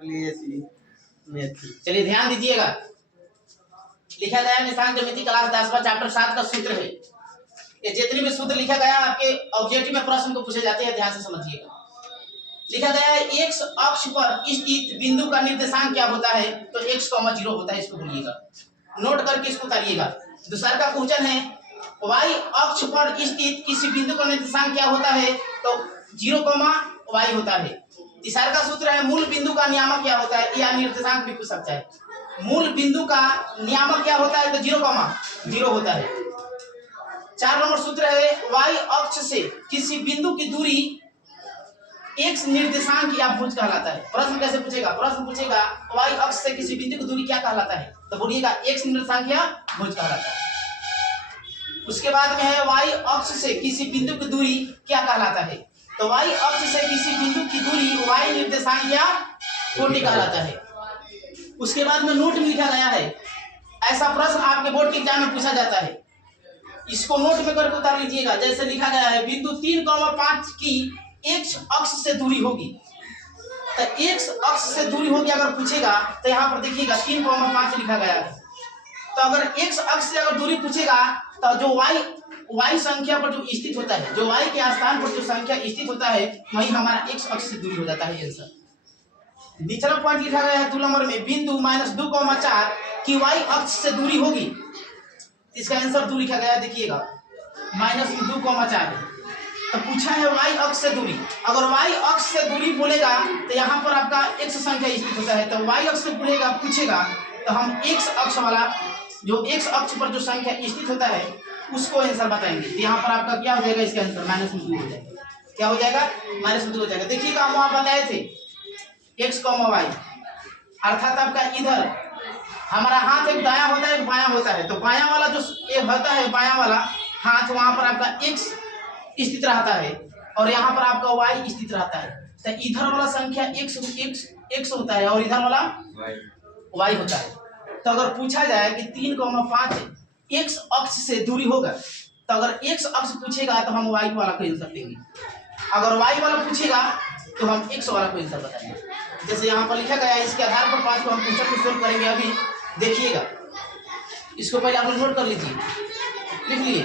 चलिए ध्यान दीजिएगा, लिखा गया निशान ज्यामिति क्लास 10वां चैप्टर 7 का सूत्र है। ये जितने भी सूत्र लिखा गया आपके ऑब्जेक्टिव में प्रश्न को पूछे जाते हैं, ध्यान से समझिएगा। लिखा गया है x अक्ष पर स्थित बिंदु का निर्देशांक क्या होता है, तो x, 0 होता है, इसको भूलिएगा, नोट करके इसको उतारिएगा। दूसरा का क्वेश्चन है y अक्ष पर स्थित किसी बिंदु का निर्देशांक क्या होता है, तो 0, y होता है। तीसरा का सूत्र है मूल बिंदु का नियामक क्या होता है, या निर्देशांक भी पूछ सकता है। मूल बिंदु का नियामक क्या होता है, तो 0, होता है। 4 नंबर सूत्र है y अक्ष से किसी बिंदु की दूरी x निर्देशांक या भुज कहलाता है। प्रश्न कैसे पूछेगा, प्रश्न पूछेगा y अक्ष से किसी बिंदु की दूरी क्या कहलाता है, तो बोलिएगा x निर्देशांक या भुज कहलाता है। उसके बाद में है y अक्ष से किसी बिंदु की दूरी क्या कहलाता है, तो y अक्ष से किसी बिंदु की दूरी y निर्देशांक या कोटि कहलाता है। उसके बाद में नोट में लिखा गया है, ऐसा प्रश्न आपके बोर्ड के एग्जाम में पूछा जाता है, इसको नोट में करके उतार लीजिएगा। जैसे लिखा गया है बिंदु 3,5 की x अक्ष से दूरी होगी, तो x अक्ष से दूरी होगी अगर पूछेगा तो यहाँ पर देखिएगा 3,5 लिखा गया है। तो अगर x अक्ष से अगर दूरी पूछेगा तो जो y संख्या पर जो स्थित होता है, जो y के स्थान पर जो संख्या स्थित होता है, वही हमारा x अक्ष से दूरी हो जाता है आंसर। निचला पॉइंट लिखा गया है 2 नंबर में बिंदु -2,4 की y अक्ष से दूरी होगी, इसका आंसर 2 लिखा गया है, देखिएगा -2,4 है। तो पूछा है y अक्ष से दूरी, अगर y अक्ष से दूरी बोलेगा तो यहाँ पर आपका x संख्या स्थित होता है, तो y अक्ष से पूछेगा तो हम x अक्ष वाला जो x अक्ष पर जो संख्या स्थित होता है उसको आंसर बताएंगे। तो यहाँ पर आपका क्या हो जाएगा, इसका आंसर -2 हो जाएगा। क्या हो जाएगा, -2 हो जाएगा। देखिएगा हम वहां बताए थे x, y, अर्थात आपका इधर हमारा हाथ एक दायां होता है एक बायां होता है, तो बायां वाला जो एक होता है बायां वाला हाथ, वहां पर आपका x स्थित रहता है और यहाँ पर आपका y स्थित रहता है। तो इधर वाला संख्या x होता है और इधर वाला y होता है। तो अगर पूछा जाए कि 3,5 x अक्ष से दूरी होगा, तो अगर x अक्ष पूछेगा तो हम y वाला को आंसर देंगे, अगर y वाला पूछेगा तो हम x वाला को आंसर बताएंगे। जैसे यहाँ पर लिखा गया है, इसके आधार पर 5 को हम क्वेश्चन को सोल्व करेंगे। अभी देखिएगा, इसको पहले आप लोग नोट कर लीजिए, लिख लिए।